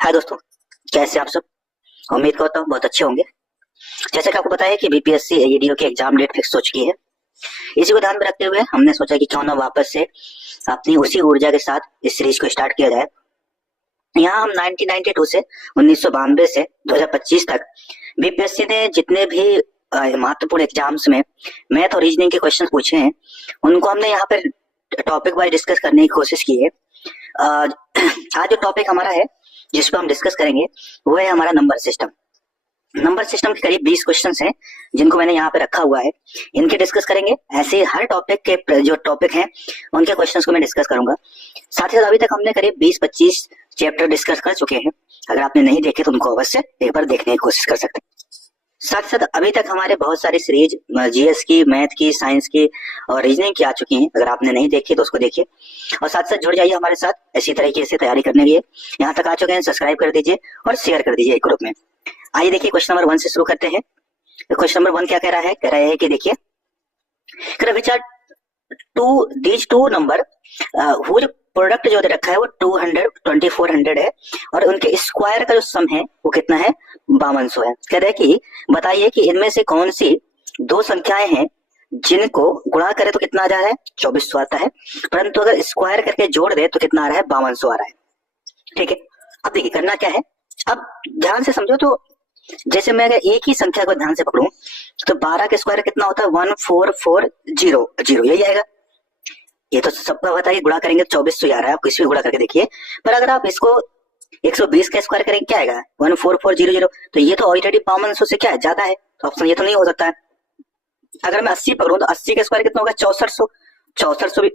हाय दोस्तों, कैसे आप सब। उम्मीद करता हूँ बहुत अच्छे होंगे। जैसे कि आपको पता है कि बीपीएससी एईडीओ की एग्जाम डेट फिक्स हो चुकी है। इसी को ध्यान में रखते हुए हमने सोचा कि क्यों ना वापस से अपनी उसी ऊर्जा के साथ इस सीरीज को स्टार्ट किया जाए। यहाँ हम 1992 से 1992 से 2025 तक बीपीएससी ने जितने भी महत्वपूर्ण एग्जाम्स में मैथ और रीजनिंग के क्वेश्चन पूछे हैं, उनको हमने यहाँ पर टॉपिक वाइज डिस्कस करने की कोशिश की है। आज जो टॉपिक हमारा है जिस पर हम डिस्कस करेंगे वो है हमारा नंबर सिस्टम। नंबर सिस्टम के करीब 20 क्वेश्चंस हैं जिनको मैंने यहाँ पे रखा हुआ है, इनके डिस्कस करेंगे। ऐसे ही हर टॉपिक के जो टॉपिक हैं उनके क्वेश्चंस को मैं डिस्कस करूंगा। साथ ही साथ अभी तक हमने करीब 20-25 चैप्टर डिस्कस कर चुके हैं। अगर आपने नहीं देखे तो उनको अवश्य एक बार देखने की कोशिश कर सकते हैं। साथ ही साथ अभी तक हमारे बहुत सारी सीरीज जीएस की, मैथ की, साइंस की और रीजनिंग की आ चुकी हैं। अगर आपने नहीं देखी तो उसको देखिए और साथ साथ जुड़ जाइए हमारे साथ इसी तरीके से तैयारी करने के लिए। यहाँ तक आ चुके हैं, सब्सक्राइब कर दीजिए और शेयर कर दीजिए एक ग्रुप में। आइए देखिए, क्वेश्चन नंबर 1 से शुरू करते हैं। क्वेश्चन नंबर 1 क्या कह रहा है? कह रहा है कि देखिए, which are these two number whose product जो दे रखा है वो 200 2400 है और उनके स्क्वायर का जो सम है वो कितना है? 5200 है। कह रहे हैं कि बताइए कि इनमें से कौन सी दो संख्याएं हैं जिनको गुणा करे तो कितना आ रहा है? 2400 आता है, परंतु अगर स्क्वायर करके जोड़ दे तो कितना आ रहा है? 5200 आ रहा है। ठीक है, अब देखिए करना क्या है। अब ध्यान से समझो तो जैसे मैं अगर एक ही संख्या को ध्यान से पकड़ूं तो 12 के स्क्वायर कितना होता है? 1440 यही आएगा। ये तो सबका पता है, गुणा करेंगे 2400 आ रहा है। आप किसी भी गुणा करके देखिए। पर अगर आप इसको 120 का स्क्वायर करेंगे क्या आएगा? 14400। तो ये तो ऑलरेडी 5200 से क्या है? ज्यादा है, तो ऑप्शन ये तो नहीं हो सकता है। अगर मैं 80 पकड़ूं तो 80 का स्क्वायर कितना होगा? 6400। 6400 भी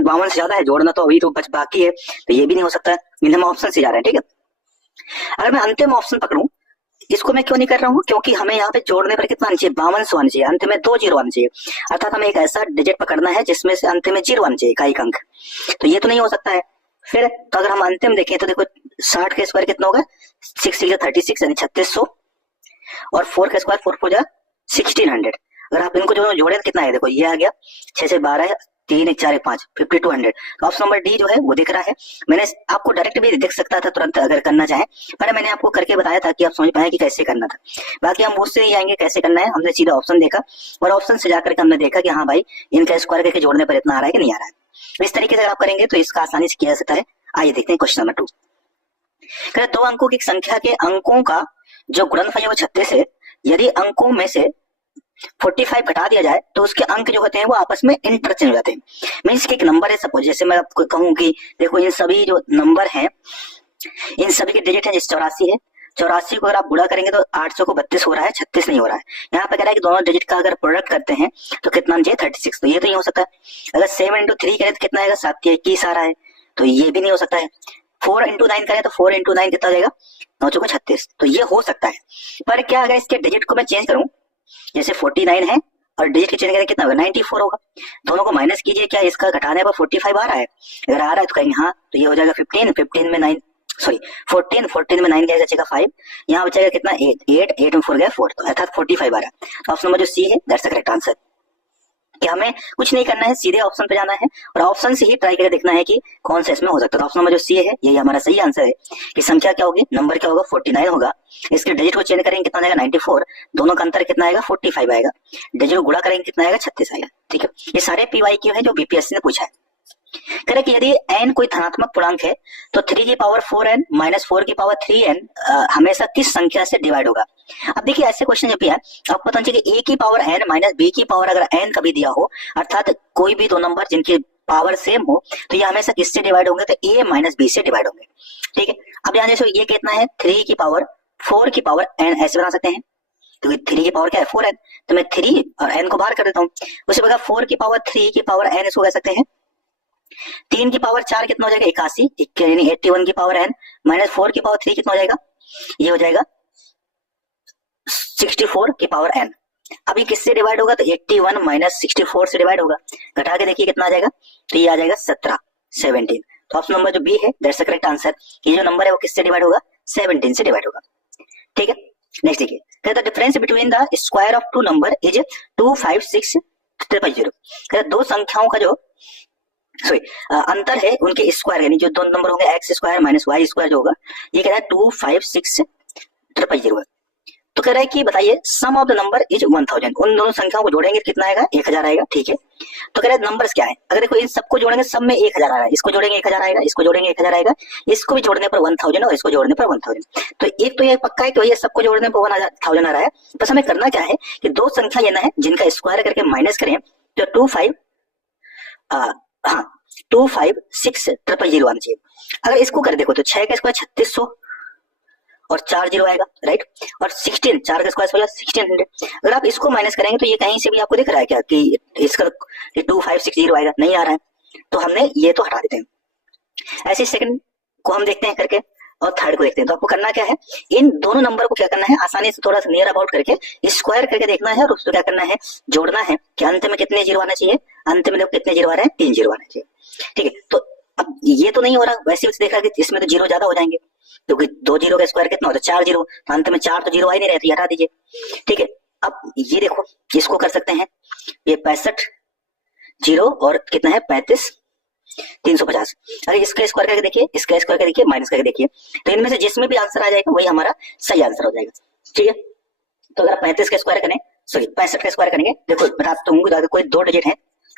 52 से ज्यादा है, जोड़ना तो अभी तो बच बाकी है, तो ये भी नहीं हो सकता है। हम ऑप्शन से जा रहे हैं। ठीक है, अगर मैं अंतिम ऑप्शन पकड़ूं, इसको मैं क्यों नहीं कर रहा हूँ? क्योंकि हमें यहाँ पे जोड़ने पर कितना आना चाहिए? 5200 आना चाहिए, अंत में 2 जीरो आना चाहिए। अर्थात हमें एक ऐसा डिजिट पकड़ना है जिसमें से अंत में जीरो आना चाहिए, इकाई अंक। तो ये तो नहीं हो सकता है। फिर तो अगर हम अंतिम देखें तो देखो 60 का स्क्वायर कितना होगा? 6 36 यानी 3600 और 4 का स्क्वायर 4 4 1600। अगर आप इनको जो जोड़े तो कितना है? देखो ये आ गया 6 से 12 3 1 4 1 5 5200। तो ऑप्शन नंबर डी जो है वो दिख रहा है। मैंने आपको डायरेक्ट भी दिख सकता था तुरंत अगर करना चाहे, पर मैंने आपको करके बताया था कि आप समझ पाए कि कैसे करना था। बाकी हम उससे नहीं जाएंगे कैसे करना है। हमने सीधा ऑप्शन देखा और ऑप्शन से जाकर के हमने देखा कि हाँ भाई, इनका स्क्वायर करके जोड़ने पर इतना आ रहा है कि नहीं आ रहा है। इस तरीके से आप करेंगे तो इसका आसानी से किया जा सकता है। आइए देखते हैं क्वेश्चन नंबर 2। दो अंकों की संख्या के अंकों का जो गुणनफल है वो 36 है। यदि अंकों में से 45 घटा दिया जाए तो उसके अंक जो होते हैं वो आपस में इंटरचेंज हो जाते हैं। मीन्स कि एक नंबर है, सपोज जैसे मैं आपको कहूं कि देखो इन सभी जो नंबर हैं इन सभी के डिजिट है, जैसे 84 है। 84 को अगर आप गुणा करेंगे तो 800 को 32 हो रहा है, 36 नहीं हो रहा है। यहाँ पे कह रहा है कि दोनों डिजिट का अगर प्रोडक्ट करते हैं तो कितना चाहिए? 36। तो ये तो नहीं हो सकता है। अगर 7 इंटू 3 करें तो कितना आएगा? 7 के 21 आ रहा है, तो ये भी नहीं हो सकता है। 4 इंटू 9 करें तो 4 इंटू 9 कितना जाएगा? 9 चौको 36। तो ये हो सकता है। पर क्या अगर इसके डिजिट को मैं चेंज करूं, जैसे 49 है और डिजिट के चेंज करें कितना होगा? 94 होगा। दोनों को माइनस कीजिए, क्या इसका घटाने पर 45 आ रहा है? अगर आ रहा है तो कहेंगे हाँ, तो ये हो जाएगा 15 15 में 9 सॉरी 14 14 में 9 क्या बचेगा? 5। यहाँ बचेगा कितना? 8 8 में 4 गया 4, तो अर्थात 45 आ रहा है। तो ऑप्शन नंबर जो सी है दैट्स द करेक्ट आंसर। कि हमें कुछ नहीं करना है, सीधे ऑप्शन पे जाना है और ऑप्शन से ही ट्राई करके देखना है कि कौन सा इसमें हो सकता है। तो ऑप्शन नंबर जो सी है यही हमारा सही आंसर है कि संख्या क्या होगी, नंबर क्या होगा? 49 होगा। इसके डिजिट को चेंज करेंगे कितना आएगा? 94। दोनों का अंतर कितना आएगा? 45 आएगा। डिजिट को गुणा करेंगे कितना आएगा? 36 आएगा। ठीक है, ये सारे पीवाई क्यू है जो बीपीएससी ने पूछा है। करें कि यदि n कोई धनात्मक पूर्णांक है तो 3 की पावर 4n माइनस 4 की पावर 3n हमेशा किस संख्या से डिवाइड होगा? अब देखिए ऐसे क्वेश्चन जब भी है आपको पता चाहिए कि a की पावर n माइनस b की पावर अगर n कभी दिया हो, अर्थात कोई भी दो नंबर जिनकी पावर सेम हो, तो ये हमेशा किससे डिवाइड होंगे? तो a माइनस b से डिवाइड होंगे। ठीक है, अब ध्यान से ये कितना है? 3 की पावर 4 की पावर n ऐसे बना सकते हैं, क्योंकि 3 की पावर क्या है? 4n। तो मैं 3 और n को बाहर कर देता हूँ। उसी प्रकार 4 की पावर 3 की पावर n इसको कह सकते हैं। 3 की पावर 4 कितना हो जाएगा? 81 यानी 81 की पावर n माइनस 4 की पावर 3 कितना हो जाएगा? ये हो जाएगा 64 की पावर n। अब ये किससे डिवाइड होगा? तो 81 माइनस 64 से डिवाइड होगा। घटा के देखिए कितना आ जाएगा? तो ये आ जाएगा 17। तो ऑप्शन नंबर जो बी है दैट्स द करेक्ट आंसर। ये जो नंबर है वो किससे डिवाइड होगा? 17 से डिवाइड होगा। ठीक है, नेक्स्ट देखिए, the difference between the square of two number is 256000। दो संख्याओं का जो सॉरी अंतर है उनके स्क्वायर, यानी जो दोनों नंबर होंगे X square minus Y square जो होगा, ये कह रहा है 256000। तो कह रहा है कि बताइए सम ऑफ द नंबर इज 1000, उन दोनों संख्याओं को जोड़ेंगे कितना आएगा, 1000 आएगा, ठीक है। तो कह रहा है नंबर्स क्या है, अगर देखो इन सबको जोड़ेंगे सब में 1000 आ रहा है, इसको जोड़ेंगे 1000 आएगा, इसको जोड़ेंगे 1000 आएगा, इसको भी जोड़ने पर 1000 और इसको जोड़ने पर 1000। तो एक तो ये पक्का है कि ये सबको जोड़ने पर 1000 आ रहा है। बस हमें करना क्या है कि दो संख्या लेना है जिनका स्क्वायर करके माइनस करें तो 256000 आना चाहिए। अगर इसको कर देखो तो 6 का स्क्वायर 3600 और 4 जीरो आएगा, राइट। और 16 4 का स्क्वायर हो जाएगा 1600। अगर आप इसको माइनस करेंगे तो ये कहीं से भी आपको दिख रहा है क्या कि इसका 2560 आएगा, नहीं आ रहा है, तो हमने ये तो हटा देते हैं। ऐसे सेकंड को हम देखते हैं करके और थर्ड को देखते हैं। तो आपको करना क्या है, इन दोनों नंबर को क्या करना है, आसानी से थोड़ा सा नियर अबाउट करके स्क्वायर करके देखना है और उसको क्या करना है, जोड़ना है कि अंत में कितने जीरो आना चाहिए। अंत में देखो कितने जीरो आ रहे हैं, 3 जीरो आना चाहिए, ठीक है। तो अब ये तो नहीं हो रहा, वैसे भी देख रहा है कि इसमें तो जीरो ज्यादा हो जाएंगे, क्योंकि 2 जीरो का स्क्वायर कितना होता है 4 जीरो, तो अंत में 4 तो जीरो आ ही नहीं रहती, हटा दीजिए, ठीक है। अब ये देखो इसको कर सकते हैं, ये 65 जीरो और कितना है 350। अरे इसका स्क्वायर करके देखिए, इसका स्क्वायर करके देखिए, माइनस करके देखिए, तो इनमें से जिसमें भी आंसर आ जाएगा वही हमारा सही आंसर हो जाएगा, ठीक है। तो अगर 35 का स्क्वायर करें, सॉरी 65 का स्क्वायर करेंगे, देखो बताता हूँ अगर कोई 2 डिजिट है,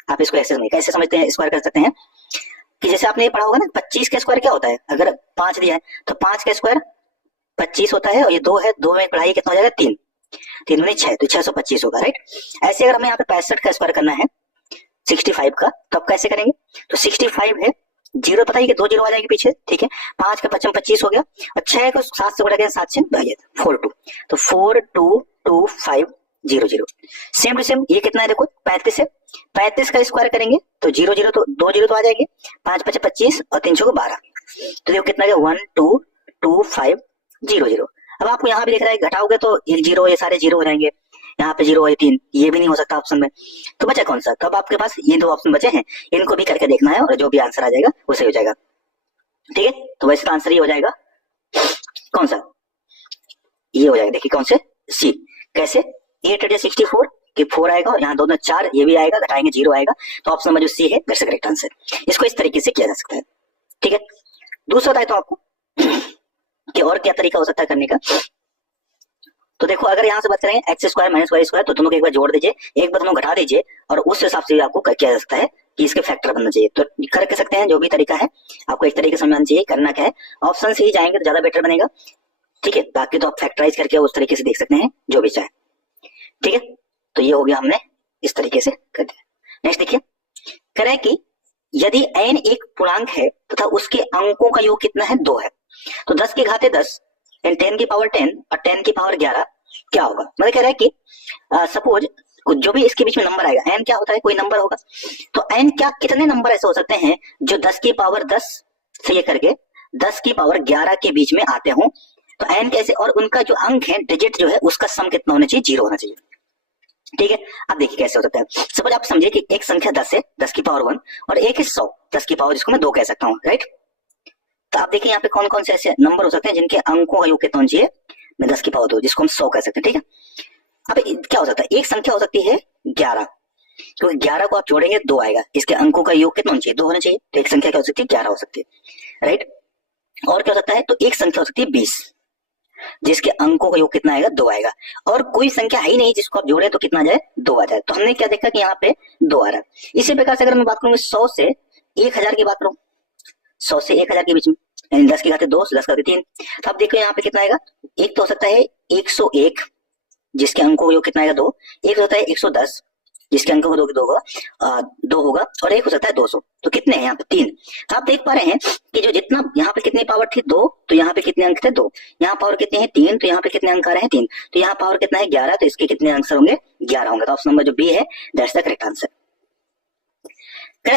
आप इसको ऐसे कैसे समझते हैं, स्क्वायर कर सकते हैं कि जैसे आपने ये पढ़ा होगा ना 25 का स्क्वायर क्या होता है, अगर 5 दिया है तो 5 का स्क्वायर 25 होता है, और ये 2 है, 2 में पढ़ाई कितना हो जाएगा 3 3 में 6 तो 625 होगा, राइट। ऐसे अगर हमें यहाँ पे 65 का स्क्वायर करना है 65 का, तो आप कैसे करेंगे, तो 65 है, जीरो पता ही कि 2 जीरो आ जाएंगे पीछे, ठीक है। 5 का 55 25 हो गया, और 6 को 7 से बढ़ा गया 7 से 42, तो 422500। सेम टू सेम ये कितना है देखो 35 है, 35 का स्क्वायर करेंगे तो 0 0 तो 2 जीरो तो आ जाएंगे, 5 5 25 और 3 को 12, तो देखो कितना है 1225000। अब आपको यहाँ भी दिख रहा है घटाओगे तो एक जीरो, ये सारे जीरो हो जाएंगे, यहाँ पे 0 है 3, ये भी नहीं हो सकता ऑप्शन में, तो बचा कौन सा, तो अब आपके पास ये 2 ऑप्शन बचे हैं, इनको भी करके देखना है और जो भी आंसर आ जाएगा वो सही हो जाएगा, ठीक है। तो वैसे तो आंसर ये हो जाएगा कौन सा, ये हो जाएगा, देखिए कौन से, सी। कैसे, 8 8 64 कि 4 आएगा, यहाँ दोनों 4, ये भी आएगा, घटाएंगे 0 आएगा, तो ऑप्शन नंबर जो सी है दैट्स द करेक्ट आंसर। इसको इस तरीके से किया जा सकता है, ठीक है। दूसरा बताए तो आपको कि और क्या तरीका हो सकता है करने का। तो देखो अगर यहाँ से बात करें X square minus Y square, तो दोनों को एक बार जोड़ दीजिए, एक बार दोनों घटा दीजिए, और उस हिसाब से आपको किया जा सकता है कि इसके फैक्टर बनना चाहिए। तो कर सकते हैं, जो भी तरीका है आपको एक तरीके से समझना चाहिए, करना क्या है, ऑप्शन से ही जाएंगे तो ज्यादा बेटर बनेगा, ठीक है। बाकी तो आप फैक्टराइज करके उस तरीके से देख सकते हैं जो भी चाहे, ठीक है। तो ये हो गया, हमने इस तरीके से कर दिया। नेक्स्ट देखिए, कह रहा है कि यदि n एक पूर्णांक है तथा उसके अंकों का योग कितना है 2 है, तो 10 की घाते 10 एंड 10 की पावर 10 और 10 की पावर 11 क्या होगा। मतलब कह रहा है कि सपोज जो भी इसके बीच में नंबर आएगा, n क्या होता है, कोई नंबर होगा, तो n क्या कितने नंबर ऐसे हो सकते हैं जो 10 की पावर 10 से ये करके 10 की पावर 11 के बीच में आते हों, तो n कैसे, और उनका जो अंक है डिजिट जो है उसका सम कितना होना चाहिए, 0 होना चाहिए, ठीक है। अब देखिए कैसे हो सकता है, सपोज आप समझिए कि एक संख्या 10 है, 10 की पावर 1, और एक है 100, 10 की पावर जिसको मैं 2 कह सकता हूँ, राइट। तो आप देखिए यहाँ पे कौन कौन से ऐसे नंबर हो सकते हैं जिनके अंकों का योग कितना होना चाहिए, मैं 10 की पावर 2 जिसको हम 100 कह सकते हैं, ठीक है। अब क्या हो सकता है, एक संख्या हो सकती है 11, क्योंकि 11 को आप जोड़ेंगे 2 आएगा, इसके अंकों का योग कितना होना चाहिए, 2 होना चाहिए, तो एक संख्या क्या हो सकती है 11 हो सकती है, राइट। और क्या हो सकता है, तो एक संख्या हो सकती है 20 जिसके अंकों का योग कितना आएगा, 2 आएगा, और कोई संख्या है ही नहीं जिसको आप जोड़े तो कितना आ जाए, 2 आ जाए। तो हमने क्या देखा कि यहाँ पे 2 आ रहा है। इसी प्रकार से अगर मैं बात करूंगा 100 से 1000 की बात करूं, 100 से 1000 के बीच में, यानी 10 की घाते 2, 10 की घाते 3, तो आप देखो यहाँ पे कितना आएगा, एक तो हो सकता है 101 जिसके अंकों का योग कितना आएगा 2, एक हो सकता है 110 जिसके अंकों का 2 होगा, और एक हो सकता है 200, तो कितने हैं यहाँ पे 3। तो आप देख पा रहे हैं कि जो जितना यहाँ पे कितनी पावर थी 2, तो यहाँ पे कितने अंक थे 2, यहाँ पावर कितने हैं 3, तो यहाँ पे कितने अंक आ रहे हैं 3, तो यहाँ पावर कितना है 11, तो इसके कितने आंसर होंगे 11 होंगे। तो ऑप्शन नंबर जो बी है that's the correct answer.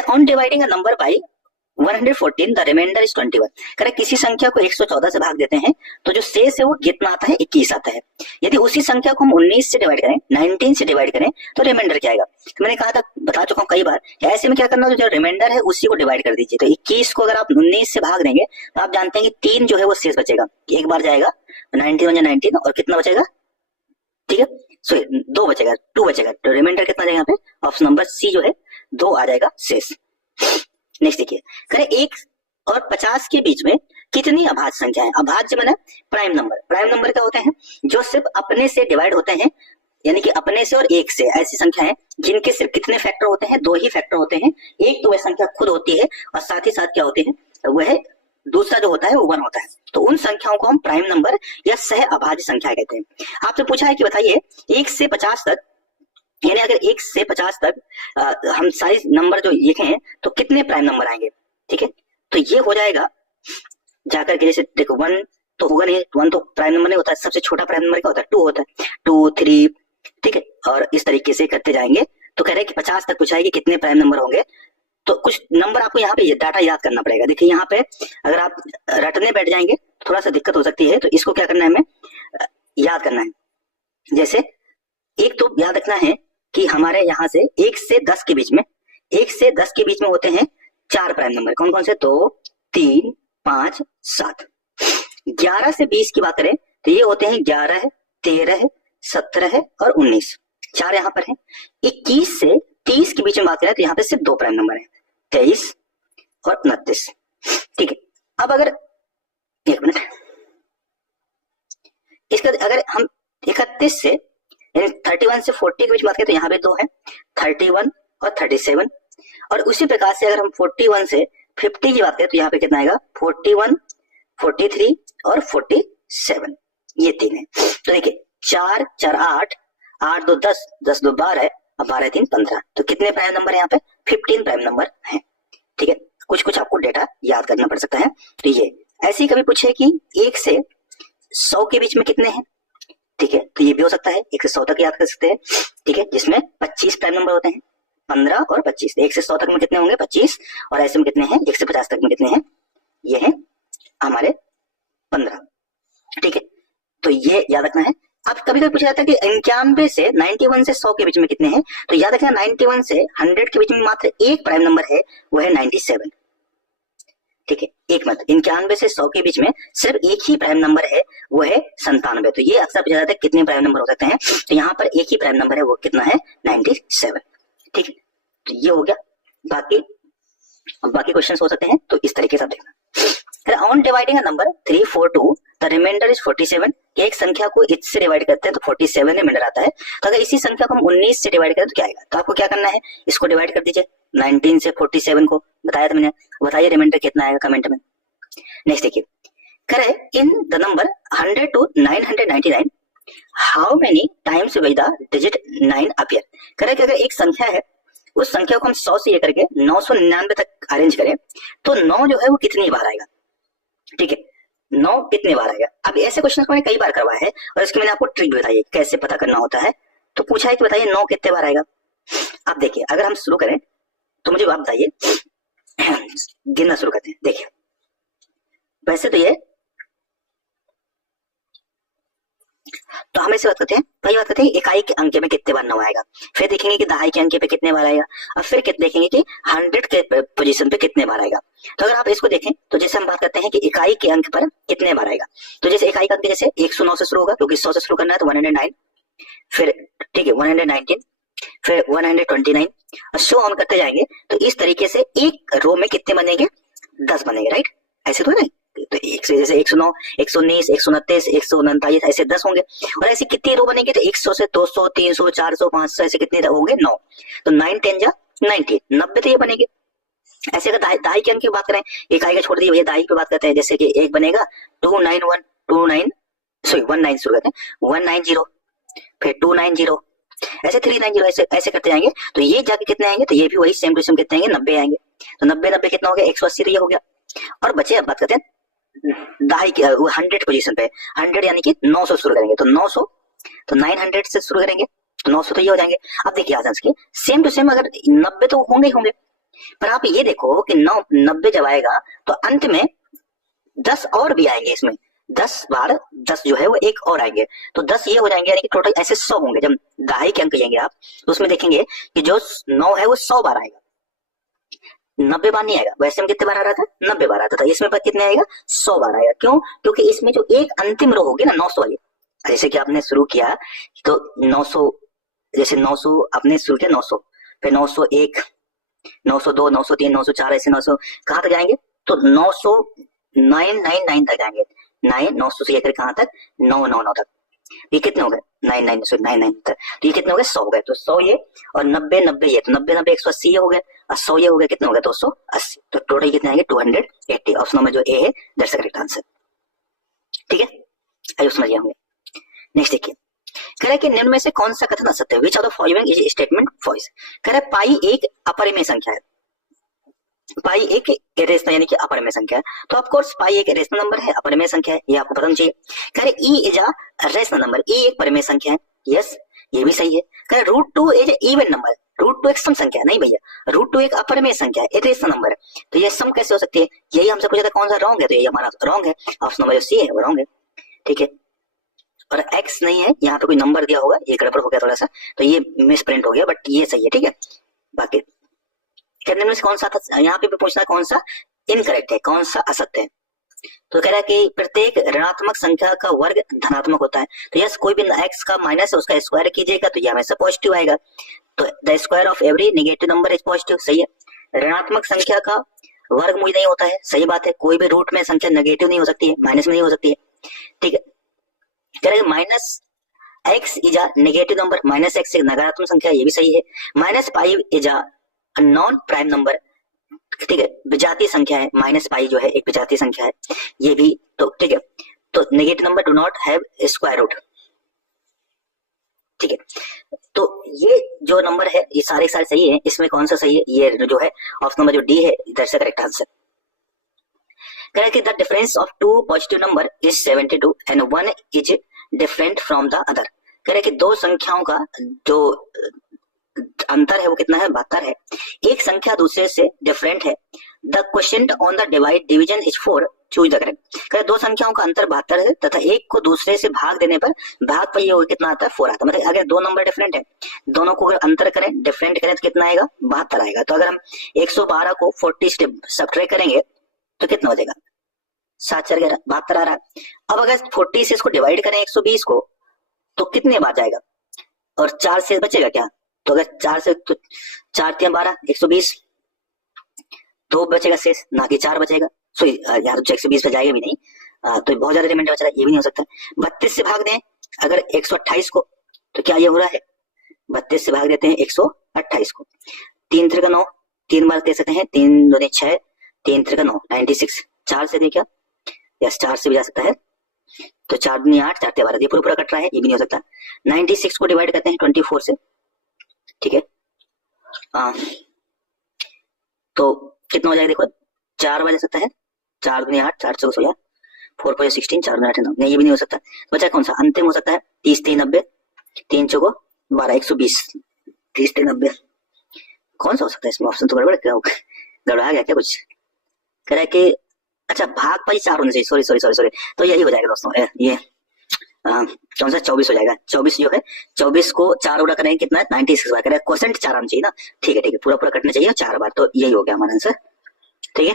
On dividing a number by 114 the remainder is 21। करें किसी संख्या को 114 से भाग देते हैं तो जो शेष है वो कितना आता है, 21 आता है। यदि उसी संख्या को हम 19 से डिवाइड करें, 19 से डिवाइड करें तो रिमाइंडर क्या आएगा। तो मैंने कहा था, बता चुका हूं कई बार, ऐसे में क्या करना है, जो रिमाइंडर है उसी को डिवाइड कर दीजिए। तो 21 को अगर आप 19 से भाग देंगे तो आप जानते हैं कि 3 जो है वो शेष बचेगा, एक बार जाएगा 19 और कितना बचेगा, ठीक है, सॉरी 2 बचेगा, 2 बचेगा, तो रिमाइंडर कितना जाएगा यहाँ पे, ऑप्शन नंबर सी जो है 2 आ जाएगा शेष। नेक्स्ट देखिए, करें 1 और 50 के बीच में कितनी अभाज्य संख्या है। अभाज्य माने प्राइम नंबर। प्राइम नंबर क्या होते हैं, जो सिर्फ अपने से डिवाइड होते हैं, यानी कि अपने से और एक से, ऐसी संख्या है जिनके सिर्फ कितने फैक्टर होते हैं, 2 ही फैक्टर होते हैं। एक तो वह संख्या खुद होती है और साथ ही साथ क्या होते हैं, वह दूसरा जो होता है वो 1 होता है। तो उन संख्याओं को हम प्राइम नंबर या सह अभाज्य संख्या कहते हैं। आपसे पूछा है कि बताइए 1 से 50 तक, यानी अगर 1 से 50 तक हम साइज नंबर जो लिखे हैं तो कितने प्राइम नंबर आएंगे। ठीक है, तो ये हो जाएगा जाकर के, जैसे देखो 1 तो होगा नहीं, 1 तो प्राइम नंबर नहीं होता है। सबसे छोटा प्राइम नंबर क्या होता है, 2 होता है, 2 3, ठीक है, और इस तरीके से करते जाएंगे। तो कह रहे हैं कि 50 तक पूछा है कि कितने प्राइम नंबर होंगे। तो कुछ नंबर आपको यहाँ पे डाटा याद करना पड़ेगा। देखिए यहाँ पे अगर आप रटने बैठ जाएंगे थोड़ा सा दिक्कत हो सकती है, तो इसको क्या करना है, हमें याद करना है। जैसे एक तो याद रखना है कि हमारे यहाँ से 1 से 10 के बीच में, 1 से 10 के बीच में होते हैं 4 प्राइम नंबर। कौन कौन से, 2 3 5 7। 11 से 20 की बात करें तो ये होते हैं 11 13 17 और 19, 4 यहाँ पर है। 21 से 30 के बीच में बात करें तो यहाँ पे सिर्फ 2 प्राइम नंबर है, 23 और 29। ठीक है, अब अगर एक मिनट, इसका अगर हम 31 से यानी 31 से 40 के बीच बात करें तो यहाँ पे 2 है, 31 और 37। और उसी प्रकार से अगर हम 41 से 50 की बात करें तो यहाँ पे कितना आएगा, 41 43 और 47, ये 3 है। तो देखिए 4 4 8, 8 2 10, 10 2 12 और 12 3 15। तो कितने प्राइम नंबर है यहाँ पे, 15 प्राइम नंबर है। ठीक है, कुछ कुछ आपको डेटा याद करना पड़ सकता है। तो ये ऐसे ही कभी पूछे कि 1 से 100 के बीच में कितने हैं। ठीक है, तो ये भी हो सकता है, 1 से 100 तक याद कर सकते हैं। ठीक है, जिसमें 25 प्राइम नंबर होते हैं, 15 और 25। 1 से 100 तक में कितने होंगे, 25, और ऐसे में कितने हैं, 1 से 50 तक में कितने हैं, ये है हमारे 15। ठीक है, तो ये याद रखना है। अब कभी कभी पूछा जाता है कि 91 से 91 से 100 के बीच में कितने हैं, तो याद रखना 91 से 100 के बीच में मात्र एक प्राइम नंबर है, वो है 97। ठीक है, एक मत, 91 से 100 के बीच में सिर्फ एक ही प्राइम नंबर है, वो है 97। तो ये अक्सर पूछा जाता है कितने प्राइम नंबर हो सकते हैं, तो यहाँ पर एक ही प्राइम नंबर है, वो कितना है, 97। ठीक है, तो ये हो गया। बाकी क्वेश्चंस हो सकते हैं, तो इस तरीके से देखना। On dividing a number 3 4 2 the remainder is 47। एक संख्या को इससे डिवाइड करते हैं तो 47 रिमाइंडर आता है। तो अगर इसी संख्या को हम 19 से डिवाइड करें तो क्या आएगा, तो आपको क्या करना है, इसको डिवाइड कर दीजिए 19 से 47 को, बताया था मैंने। बताइए रिमाइंडर कितना आएगा कमेंट में। नेक्स्ट देखिए, करे in the number 100 to 999 how many times will the digit 9 appear. करे कि अगर एक संख्या है, उस संख्या को हम 100 से लेकर के 999 तक अरेंज करें तो 9 जो है वो कितनी बार आएगा। ठीक है, 9 कितने बार आएगा। अब ऐसे क्वेश्चन मैंने कई बार करवाया है और इसकी मैंने आपको ट्रिक बताई कैसे पता करना होता है। तो पूछा है कि बताइए 9 कितने बार आएगा। अब देखिए अगर हम शुरू करें तो मुझे आप बताइए, गिनना शुरू करते हैं। देखिए वैसे तो ये, तो हम ऐसे बात करते हैं, पहली बात करते हैं इकाई के अंक में कितने बार 9 आएगा, फिर देखेंगे कि दहाई के अंक पे कितने बार आएगा, और फिर देखेंगे कि 100 के पोजीशन पे कितने बार आएगा। तो अगर आप इसको देखें तो जैसे हम बात करते हैं कि इकाई के अंक पर कितने बार आएगा, तो जैसे इकाई का अंक जैसे 109 से शुरू होगा, क्योंकि 100 से शुरू करना है तो 109, फिर ठीक है 119, फिर 129 और शो ऑन करते जाएंगे। तो इस तरीके से एक रो में कितने बनेंगे, 10 बनेंगे, राइट। ऐसे तो नहीं, तो एक से जैसे 109 119 129 129 ऐसे 10 होंगे, और ऐसे कितनी रो बनेंगे, तो 100 से 200 300 400 500 ऐसे कितने होंगे, 9। तो 9 10 जा 90, 90 तो ये बनेंगे। ऐसे अगर दहाई के अंक की बात करें, इकाई का छोड़ दिए भैया, दहाई की बात करते हैं, जैसे कि एक बनेगा 190, फिर 290, ऐसे 390, ऐसे करते जाएंगे। तो ये जाके कितने आएंगे, तो ये भी वही सेम टू सेम कितने आएंगे, 90 आएंगे। तो 90 कितना हो गया, 180 तो ये हो गया। और बचे अब बात करते हैं दहाई की 100 पोजीशन पे, 100 यानी कि 900 शुरू करेंगे, तो 900, तो 900 से शुरू करेंगे तो 900 तो ये हो जाएंगे। अब देखिए आजान के सेम टू सेम अगर 90 तो होंगे ही होंगे, पर आप ये देखो कि 90 जब आएगा तो अंत में 10 और भी आएंगे। इसमें 10 बार 10 जो है वो एक और आएंगे, तो 10 ये हो जाएंगे, यानी कि टोटल ऐसे 100 होंगे। जब दहाई के अंक लेंगे आप तो उसमें देखेंगे कि जो 9 है वो 100 बार आएगा, 90 बार नहीं आएगा। वैसे में कितने बार आ रहा था, 90 बार आता था, इसमें पर कितने आएगा, 100 बार आएगा। क्यों, क्योंकि इसमें जो एक अंतिम रो होगी ना 900 वाली, जैसे कि आपने शुरू किया तो 900, जैसे 900 आपने शुरू किया 900, फिर 901, 902, 903, 904 ऐसे 900 कहाँ तक जाएंगे? तो 999 तक जाएंगे। 900 से लेकर कहाँ तक? 999 तक। ये कितने हो गए? 99 तक। तो ये कितने हो गए? 100 हो गए। तो 100 ये और 90 ये, तो 90 180 ये हो गए और 100 ये हो गए, कितने हो गए? 280। तो टोटल कितने आएंगे? 280। ऑप्शन नंबर जो ए है दैट्स द करेक्ट आंसर। ठीक है, आइए समझिए होंगे। नेक्स्ट देखिए, कह रहा है कि निम्न में से कौन सा कथन असत्य है? Which of the following is statement false? कह रहा है पाई एक अपरिमेय संख्या है। पाई एक इरेशनल यानी कि अपरिमेय संख्या है, तो ऑफ कोर्स पाई एक इरेशनल नंबर है, अपरिमेय संख्या है, ये आपको पता चाहिए। कह रहे e is a rational number, e एक परिमेय संख्या है, यस ये भी सही है। कह रहे √2 इज इवन नंबर, √2 एक सम संख्या है, नहीं भैया √2 एक अपरिमेय संख्या है, इरेशनल नंबर है, तो ये सम कैसे हो सकती है? यही हमसे पूछा था कौन सा रॉन्ग है, तो ये हमारा रॉन्ग है, ऑप्शन नंबर जो सी है वो रॉन्ग है। ठीक है, और एक्स नहीं है, यहाँ पे कोई नंबर दिया होगा, ये गड़बड़ हो गया थोड़ा सा, तो ये मिस प्रिंट हो गया, बट ये सही है। ठीक है, बाकी कहने में कौन सा था, यहाँ पे भी पूछना कौन सा इनकरेक्ट है, कौन सा असत्य है। तो कह रहा है कि प्रत्येक ऋणात्मक संख्या का वर्ग धनात्मक होता है, तो यस कोई भी एक्स का माइनस है उसका स्क्वायर कीजिएगा तो ये हमेशा पॉजिटिव आएगा, तो the square of every negative number is positive, सही है। ऋणात्मक संख्या का वर्गमूल नहीं होता है, सही बात है, कोई भी रूट में संख्या नेगेटिव नहीं हो सकती है, माइनस में नहीं हो सकती है। ठीक है, कह रहे minus x is a negative number, minus x एक नकारात्मक संख्या, ये भी सही है। Minus pi is a non prime number, ठीक है, विजातीय संख्या है, माइनस पाई जो है एक विजातीय संख्या है, ये भी तो ठीक है। तो negative number do not have square root. ठीक है, तो ये जो नंबर है ये सारे सही है, इसमें कौन सा सही है? ये जो है ऑप्शन नंबर जो डी है दैट्स द करेक्ट आंसर। कह कि the difference of two positive number is 72 and one is different from the other. कह रहे कि दो संख्याओं का जो अंतर है वो कितना है? 72 है। एक संख्या दूसरे से डिफरेंट है। The question on the divide division is 4, choose the correct. दो संख्याओं का अंतर 72 है तथा एक को दूसरे से भाग देने पर भाग पर ये कितना आता है? 4 आता है। मतलब अगर दो नंबर डिफरेंट है, दोनों को अगर अंतर करें, डिफरेंट करें तो कितना आएगा? 72 आएगा। तो अगर हम 112 को 40 से सब्ट्रैक्ट करेंगे तो कितना हो जाएगा? 7 4 11 72 आ रहा है। अब अगर 40 से इसको डिवाइड करें 120 को तो कितने बार जाएगा? और 4 से बचेगा क्या? तो अगर 4 से तो 4 3 12 120, 2 बचेगा शेष, ना कि 4 बचेगा। सॉरी यार 120 पे जाएगा भी नहीं, तो बहुत ज्यादा रिमाइंडर बचा, ये भी नहीं हो सकता। 32 से भाग दें अगर 128 को तो क्या ये हो रहा है? 32 से भाग देते हैं 128 को, 3 3 9, 3 बार दे सकते हैं, 3 2 6, 3 3 9 96। 4 से दे क्या? यस 4 से भी जा सकता है, तो 4 दूनी 8, 4 3 12, ये पूरा कट रहा है, ये भी नहीं हो सकता। 96 को डिवाइड करते हैं 24 से, ठीक है, तो कितना हो जाएगा? देखो 4 बजा सकता है, 4 दूनी 8, 4 4 16, 4 4 16, 4 8 9, नहीं ये भी नहीं हो सकता। बचा कौन सा? अंतिम हो सकता है 30 3 90, 3 4 12 120, 30 3 90 कौन सा हो सकता है? इसमें ऑप्शन तो गड़बड़ गड़बड़ा गया क्या कुछ? कह रहा है कि अच्छा भाग पाई 4 होने से, सॉरी, तो यही हो जाएगा दोस्तों, ये कौन सा 24 हो जाएगा। 24 जो है 24 को 4 गुणा करेंगे कितना है? 96 बार। क्वेश्चन 4 आना चाहिए ना, ठीक है पूरा कटना चाहिए 4 बार, तो यही हो गया हमारा आंसर। ठीक है,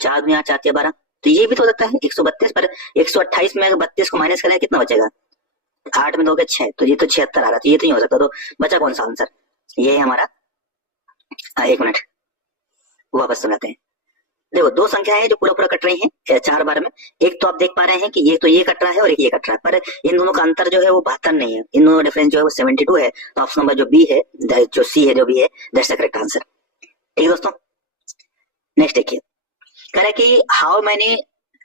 4 दूनी 8, 4 3 12, तो ये भी तो हो सकता है 132 पर 128 में अगर 32 को माइनस करें कितना बचेगा? 8 में 2 के 6, तो ये तो 76 आ रहा, तो ये तो नहीं हो सकता। तो बचा कौन सा आंसर? ये है हमारा, 1 मिनट वापस सुनाते हैं। देखो दो संख्या है जो पूरा कट रही है 4 बार में। एक तो आप देख पा रहे हैं कि ये तो ये कट रहा है और एक ये कट रहा है, पर इन दोनों का अंतर जो है वो 72 नहीं है, इन दोनों डिफरेंस जो है वो 72 है। तो ऑप्शन नंबर जो बी है, जो सी है, जो बी है दैट्स द करेक्ट आंसर। ठीक है दोस्तों, नेक्स्ट देखिए, कह रहा है कि how many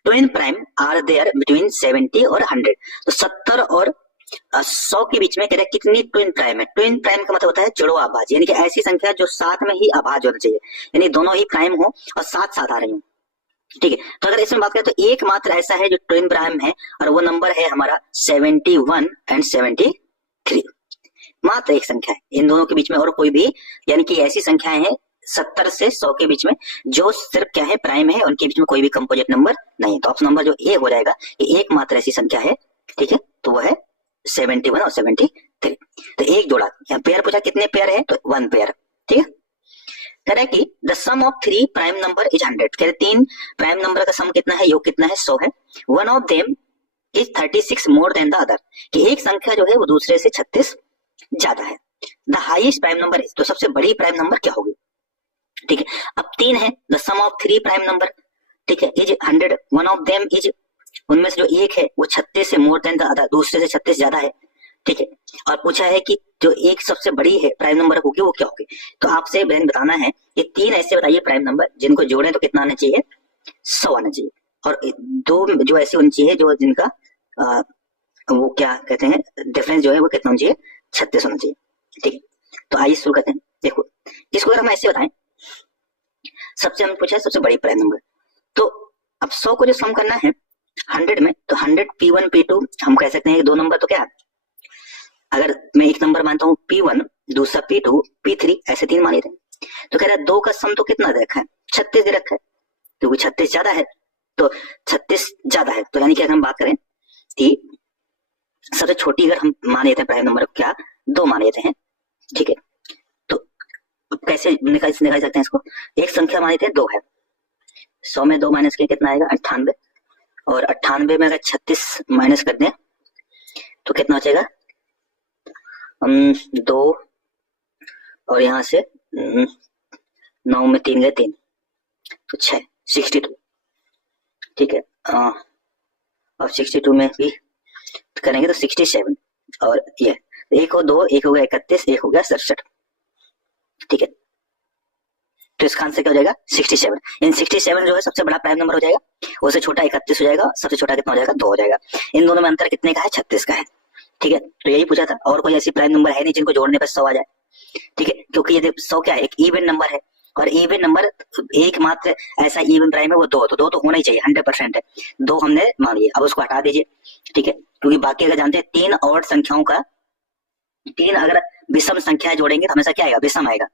twin prime are there between 70 और 100। तो 70 और 100 के बीच में कह रहा है कितनी ट्विन प्राइम है? ट्विन प्राइम का मतलब होता है जुड़वा आभाज्य, यानी कि ऐसी संख्या जो साथ में ही अभाज्य होना चाहिए, यानी दोनों ही प्राइम हो और साथ साथ आ रही हो। ठीक है, तो अगर इसमें बात करें तो एकमात्र ऐसा है जो ट्विन प्राइम है और वो नंबर है हमारा 71 एंड 73। मात्र एक संख्या है इन दोनों के बीच में, और कोई भी यानी कि ऐसी संख्याएं हैं 70 से 100 के बीच में जो सिर्फ क्या है? प्राइम है, उनके बीच में कोई भी कंपोजिट नंबर नहीं। तो ऑप्शन नंबर जो ए हो जाएगा कि एकमात्र ऐसी संख्या है, ठीक है, तो वो है 71 और 73। तो एक जोड़ा, यहाँ पेयर पूछा कितने पेयर है? तो 1 पेयर। ठीक है, कह रहा है कि the sum of 3 prime number is 100। कह रहे 3 प्राइम नंबर का सम कितना है? योग कितना है? 100 है। One of them is 36 more than the other, कि एक संख्या जो है वो दूसरे से 36 ज्यादा है। The highest prime number is, तो सबसे बड़ी प्राइम नंबर क्या होगी, ठीक है। अब 3 है, the sum of 3 prime number, ठीक है, is 100, one of them is, उनमें से जो एक है वो 36 से मोर देन द अदर, दूसरे से 36 ज्यादा है, ठीक है। और पूछा है कि जो एक सबसे बड़ी है प्राइम नंबर होगी वो क्या होगी। तो आपसे बहन बताना है ये 3 ऐसे बताइए प्राइम नंबर जिनको जोड़े तो कितना आना चाहिए, 100 आना चाहिए, और 2 जो ऐसी होनी चाहिए जो जिनका वो क्या कहते हैं डिफरेंस जो है वो कितना होना चाहिए, 36 होना चाहिए, ठीक है। तो आइए शुरू करते हैं। देखो इसको अगर हम ऐसे बताएं, सबसे हमने पूछा है सबसे बड़ी प्राइम नंबर, तो अब 100 को जो सम करना है 100 में, तो 100 P1 P2 हम कह सकते हैं 2 नंबर तो क्या है, अगर मैं एक नंबर मानता हूँ P1, दूसरा P2 P3, ऐसे 3 माने थे, तो कह रहा है 2 का सम तो कितना दे रखा है, 36 दे रखा है, क्योंकि 36 ज्यादा है, तो 36 ज्यादा है, तो यानी कि अगर हम बात करें कि सबसे छोटी अगर हम मान लेते हैं प्राइम नंबर क्या 2 मान लेते हैं, ठीक है। तो अब कैसे निकाल सकते हैं इसको, एक संख्या मान लेते हैं 2 है, 100 में 2 माइनस किया कितना आएगा 98, और 98 में अगर 36 माइनस कर दें तो कितना हो जाएगा, 2 और यहाँ से 9 में 3 गए 3, तो 6, 62, ठीक है। और 62 में भी करेंगे तो 67, और ये एक हो 2, एक हो गया 31, एक हो गया 67, ठीक है। तो इसका आंसर क्या हो जाएगा 67। इन 67 जो है सबसे बड़ा प्राइम नंबर हो जाएगा, उससे छोटा 31 हो जाएगा, सबसे छोटा कितना हो जाएगा 2 हो जाएगा। इन दोनों में अंतर कितने का है, 36 का है, ठीक है। तो यही पूछा था, और कोई ऐसी प्राइम नंबर है नहीं जिनको जोड़ने पर 100 आ जाए, ठीक है, क्योंकि ये 100 क्या है, एक इवन नंबर है, और इवन नंबर एकमात्र ऐसा इवन प्राइम है वो 2, तो 2 तो होना ही चाहिए, 100% है, 2 हमने मान लिए। अब उसको हटा दीजिए, ठीक है, क्योंकि बाकी अगर जानते हैं 3 और संख्याओं का, 3 अगर विषम संख्या जोड़ेंगे तो हमेशा क्या आएगा, विषम आएगा,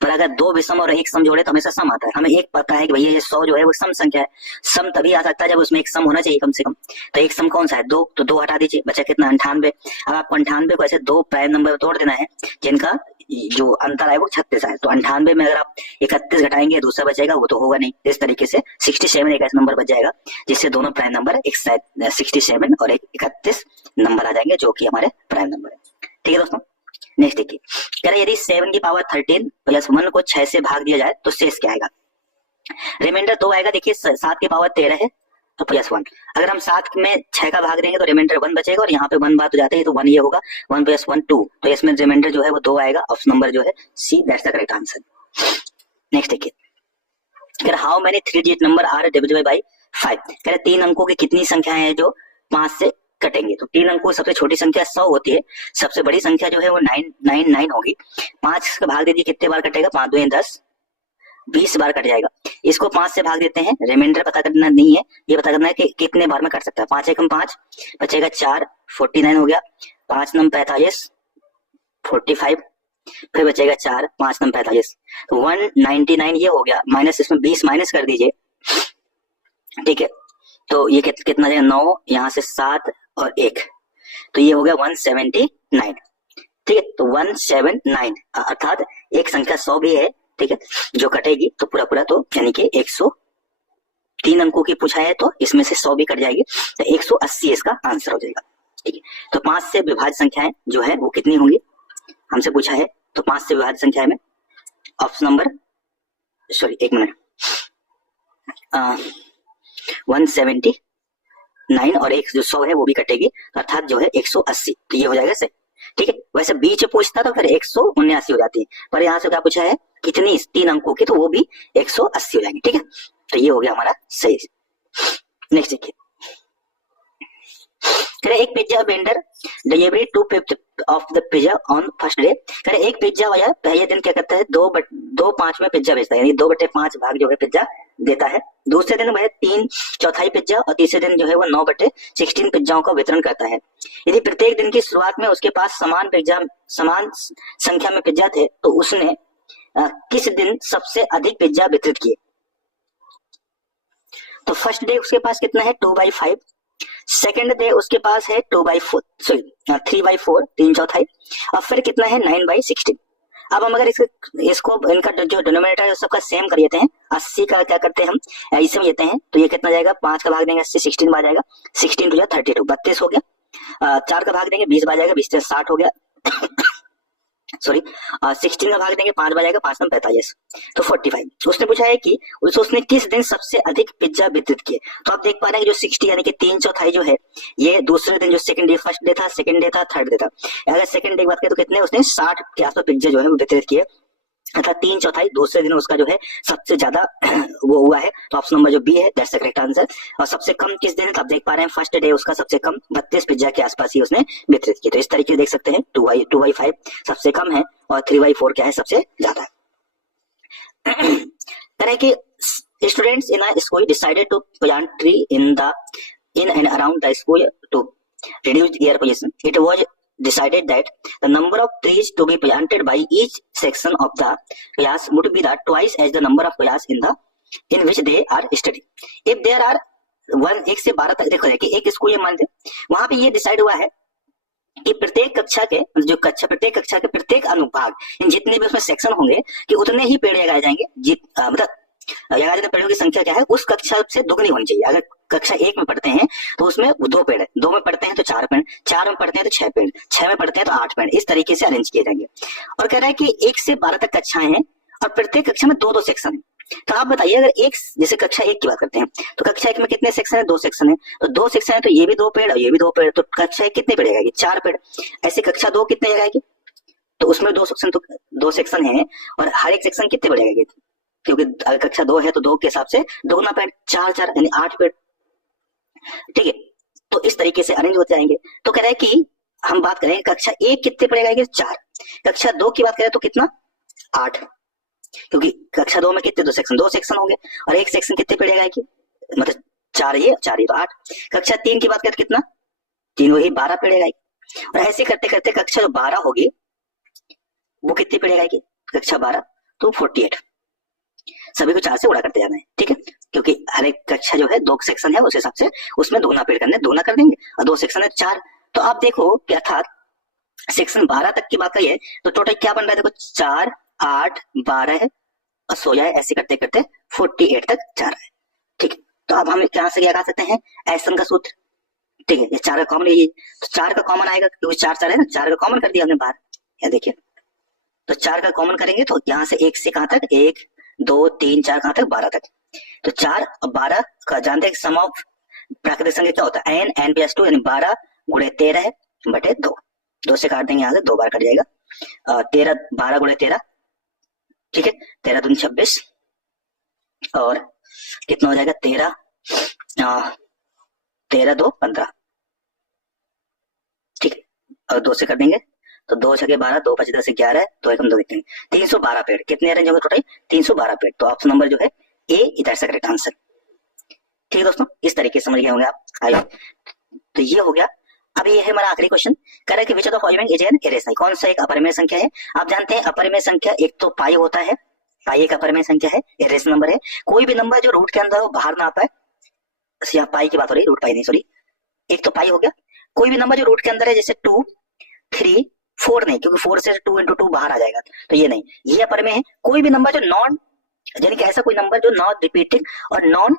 पर अगर 2 विषम और 1 सम जोड़े तो हमेशा सम आता है। हमें एक पता है कि भैया ये 100 जो है वो सम संख्या है, सम तभी आ सकता है जब उसमें एक सम होना चाहिए कम से कम, तो एक सम कौन सा है 2, तो 2 हटा दीजिए, बचा कितना 98। अब आपको 98 को ऐसे 2 प्राइम नंबर तोड़ देना है जिनका जो अंतर है वो 36 है, तो 98 में अगर आप 31 घटाएंगे दूसरा बचेगा, वो तो होगा नहीं, इस तरीके से 67 एक ऐसा नंबर बच जाएगा जिससे दोनों प्राइम नंबर एक 67 और एक 31 नंबर आ जाएंगे जो कि हमारे प्राइम नंबर है, ठीक है दोस्तों। नेक्स्ट देखिए, कह रहे यदि 7 की पावर 13 प्लस 1 को 6 से भाग दिया जाए तो शेष क्या आएगा, रिमाइंडर 2 आएगा। देखिए 7 की पावर 13 है तो प्लस 1, अगर हम 7 में 6 का भाग देंगे तो रिमाइंडर 1 बचेगा, और यहाँ पे 1 बात हो जाती है तो 1 ये होगा, 1 + 1 2, तो इसमें रिमाइंडर जो है वो 2 आएगा, ऑप्शन नंबर जो है C, that's the correct answer. Next देखिए, कह रहे how many 3 digit number are divisible by 5, कह रहे 3 अंकों की कितनी संख्याएं हैं जो 5 से कटेंगे, तो 3 अंकों सबसे छोटी संख्या 100 होती है, सबसे बड़ी संख्या जो है वो 999 होगी, 5 का भाग दे दीजिए कितने बार कटेगा, 5 2 10, 20 बार कट जाएगा। इसको 5 से भाग देते हैं, रिमाइंडर पता करना नहीं है, ये पता करना है कि कितने बार में कट सकता है। 5 एकम 5, बचेगा 4, 49 हो गया, 5 नम 45, 45, फिर बचेगा 4, 5 नम 45, तो 199 ये हो गया, माइनस इसमें 20 माइनस कर दीजिए, ठीक है, तो ये कितना जाएगा 9, यहाँ से 7 और 1, तो ये हो गया 179, ठीक है। तो 179 अर्थात एक संख्या 100 भी है, ठीक है, जो कटेगी तो पूरा तो यानी कि 103 अंकों की पूछा है तो इसमें से 100 भी कट जाएगी, तो 180 इसका आंसर हो जाएगा, ठीक है। तो 5 से विभाज्य संख्याएं जो है वो कितनी होंगी, हमसे पूछा है, तो 5 से विभाज्य संख्या में ऑप्शन नंबर 179 और एक जो 100 है वो भी कटेगी, अर्थात जो है 180, तो ये हो जाएगा सही, ठीक है। वैसे बीच पूछता तो फिर 179 हो जाती है, पर यहाँ से क्या पूछा है कितनी 3 अंकों की, तो वो भी 180 हो जाएंगे, ठीक है। तो ये हो गया हमारा सही। नेक्स्ट देखिए, एक pizza vendor delivery 2/5 of the pizza on first day, करे एक पिज्जा वाला पहले दिन क्या करता है 2/5 में पिज्जा बेचता है, यानी 2/5 भाग जो है पिज्जा देता है, दूसरे दिन वह 3/4 पिज्जा और तीसरे दिन जो है वो 9/16 पिज्जाओं का वितरण करता है। यदि प्रत्येक दिन की शुरुआत में उसके पास समान संख्या में पिज्जा थे तो उसने किस दिन सबसे अधिक पिज्जा वितरित किए, तो फर्स्ट डे उसके पास कितना है 2/5, सेकेंड डे उसके पास है 3/4 3/4 और फिर कितना है 9/16। अब हम अगर इसको इनका जो डिनोमिनेटर है सबका सेम कर देते हैं, 80 का क्या करते हैं हम ऐसे में लेते हैं, तो ये कितना जाएगा 5 का भाग देंगे 80, 16 बार जाएगा, 16 टू 32, 32 हो गया, 4 का भाग देंगे 20 बार जाएगा, 20 से 60 हो गया सॉरी 16 का भाग देंगे 5 बार जाएगा, 5 में 45, तो 45। उसने पूछा है कि उसने किस दिन सबसे अधिक पिज्जा वितरित किए। तो आप देख पा रहे हैं कि जो 60 यानी कि 3/4 जो है ये दूसरे दिन जो सेकंड डे, फर्स्ट डे था, सेकंड डे था, थर्ड डे था। अगर सेकंड डे की बात करें तो कितने उसने 60 के आसपास पिज्जा जो है वो वितरित किए, अर्थात 3/4 दूसरे दिन उसका जो है सबसे ज्यादा वो हुआ है। तो ऑप्शन नंबर जो बी है दैट्स द करेक्ट आंसर। और सबसे कम किस दिन है तो आप देख पा रहे हैं फर्स्ट डे उसका सबसे कम 32 पिज्जा के आसपास ही उसने वितरित किया। तो इस तरीके से देख सकते हैं 2/5 सबसे कम है और 3/4 क्या है सबसे ज्यादा है। कह रहे कि students in a school decided to plant tree in and around the school to reduce air pollution. It was decided that the number of trees to be planted by each section of the class would be the twice as the number of class in which they are studying. If there are 1 से 12 तक देखो कि एक school ये मान लें, वहां पे ये डिसाइड हुआ है कि प्रत्येक कक्षा के जो प्रत्येक कक्षा के प्रत्येक अनुभाग जितने भी उसमें सेक्शन होंगे कि उतने ही पेड़ लगाए जाएंगे। मतलब लगाए जाने पेड़ों की संख्या क्या है उस कक्षा से दुगनी होनी चाहिए। अगर कक्षा 1 में पढ़ते हैं तो उसमें 2 पेड़ है, 2 में पढ़ते हैं तो 4 पेड़, 4 में पढ़ते हैं तो 6 पेड़, 6 में पढ़ते हैं तो 8 पेड़, इस तरीके से अरेंज किए जाएंगे। और कह रहा है कि 1 से 12 तक कक्षाएं हैं और प्रत्येक कक्षा में 2-2 सेक्शन है। तो आप बताइए अगर एक जैसे कक्षा 1 की बात करते हैं तो कक्षा 1 में कितने सेक्शन है, 2 सेक्शन है, तो 2 सेक्शन है तो ये भी 2 पेड़ और ये भी 2 पेड़, तो कक्षा 1 कितने पेड़ लगाएगी, 4 पेड़। ऐसे कक्षा 2 कितने लगाएगी तो उसमें 2 सेक्शन, तो 2 सेक्शन है और हर एक सेक्शन कितने पेड़ लगाएगी, क्योंकि कक्षा 2 है तो 2 के हिसाब से दोगुना पेड़, 4 यानी 8 पेड़। ठीक है, तो इस तरीके से अरेंज होते जाएंगे। तो कह रहा है कि हम बात करें कक्षा 1 कितने पेड़ लगाएंगे, 4। कक्षा 2 की बात करें तो कितना, 8, क्योंकि कक्षा 2 में कितने 2 सेक्शन, 2 सेक्शन होंगे और एक सेक्शन कितने पेड़ लगाएगी, मतलब 4 ये 4 ये तो 8। कक्षा 3 की बात करें तो कितना, 3 वही 12 पेड़ लगाएगी। और ऐसे करते करते कक्षा जो 12 होगी वो कितनी पेड़ लगाएगी, कक्षा 12 तो 48। सभी को 4 से गुणा करते जाना है, ठीक है, क्योंकि हर एक कक्षा जो है 2 सेक्शन है उस हिसाब से उसमें दोगुना पेड़ करने, दोगुना कर देंगे और 2 सेक्शन है 4। तो आप देखो कि अर्थात सेक्शन 12 तक की बात करिए तो टोटल क्या बन रहा है, देखो 4 8 12 है और 16 है, ऐसे करते करते 48 तक जा रहा है। ठीक है, तो अब हम यहाँ से क्या कह सकते हैं, एसन का सूत्र। ठीक है, ये 4 का कॉमन है, तो 4 का कॉमन आएगा क्योंकि 4 है ना, 4 का कॉमन कर दिया हमने बाहर। यहाँ देखिए तो 4 का कॉमन करेंगे तो यहाँ से 1 से कहां तक, 1 2 3 4 कहां तक, 12 तक। तो 4 और 12 का जानते हैं सम ऑफ प्राकृतिक संख्या क्या होता है, n प्लस 2 यानी 12 गुणे 13 है बटे 2, 2 से काट देंगे यहाँ से 2 बार कट जाएगा, 13 12 गुणे 13, ठीक है, 13 दूनी 26 और कितना हो जाएगा 13 2 15, ठीक है, और 2 से कर देंगे तो 2 छके 12, 2 5 10 11 है, 2 एकम 2 देखते हैं 312 पेड़। कितने अरेंज होंगे टोटल, 312 पेड़। तो ऑप्शन नंबर जो है ए इधर से करेक्ट आंसर। ठीक है दोस्तों, इस तरीके से समझ गए होंगे आप, आइए तो ये हो गया। अब ये है हमारा आखिरी क्वेश्चन, कह रहा है कि विच of the following is an irrational, कौन सा एक अपरिमेय संख्या है। आप जानते हैं अपरिमेय संख्या एक तो पाई होता है, पाई एक अपरिमेय संख्या है, इरेशनल नंबर है। कोई भी नंबर जो रूट के अंदर हो बाहर ना आ पाए, यहाँ पाई की बात हो रही है, रूट पाई नहीं, सॉरी, एक तो पाई हो गया। कोई भी नंबर जो रूट के अंदर है जैसे 2 3 4 नहीं, क्योंकि 4 से 2 into 2 बाहर आ जाएगा, तो ये नहीं, ये अपरिमेय है। कोई भी नंबर जो नॉन, यानी कि ऐसा कोई नंबर जो नॉन रिपीटिंग और नॉन,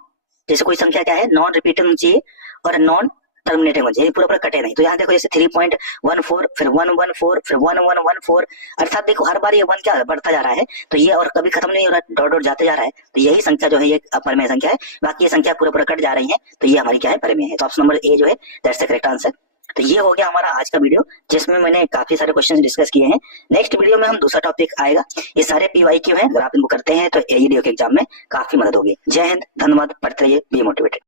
जैसे कोई संख्या क्या है नॉन रिपीटिंग होनी चाहिए और नॉन टर्मिनेटिंग होनी चाहिए, पूरा पूरा कटे नहीं। तो यहाँ देखो जैसे 3.14 फिर 114 फिर 1114, अर्थात देखो हर बार ये 1 क्या बढ़ता जा रहा है, तो ये और कभी खत्म नहीं हो रहा, डॉट डॉट जाते जा रहा है। तो यही संख्या जो है ये अपरिमेय संख्या है, बाकी ये संख्या पूरा पूरा कट जा रही है, तो ये हमारी क्या है, परिमेय है। तो ऑप्शन नंबर ए जो है दैट्स द करेक्ट आंसर। तो ये हो गया हमारा आज का वीडियो, जिसमें मैंने काफी सारे क्वेश्चंस डिस्कस किए हैं। नेक्स्ट वीडियो में हम दूसरा टॉपिक आएगा, ये सारे PYQ हैं, अगर आप इनको करते हैं तो AEDO के एग्जाम में काफी मदद होगी। जय हिंद, धन्यवाद, पढ़ते रहिए, बी मोटिवेटेड।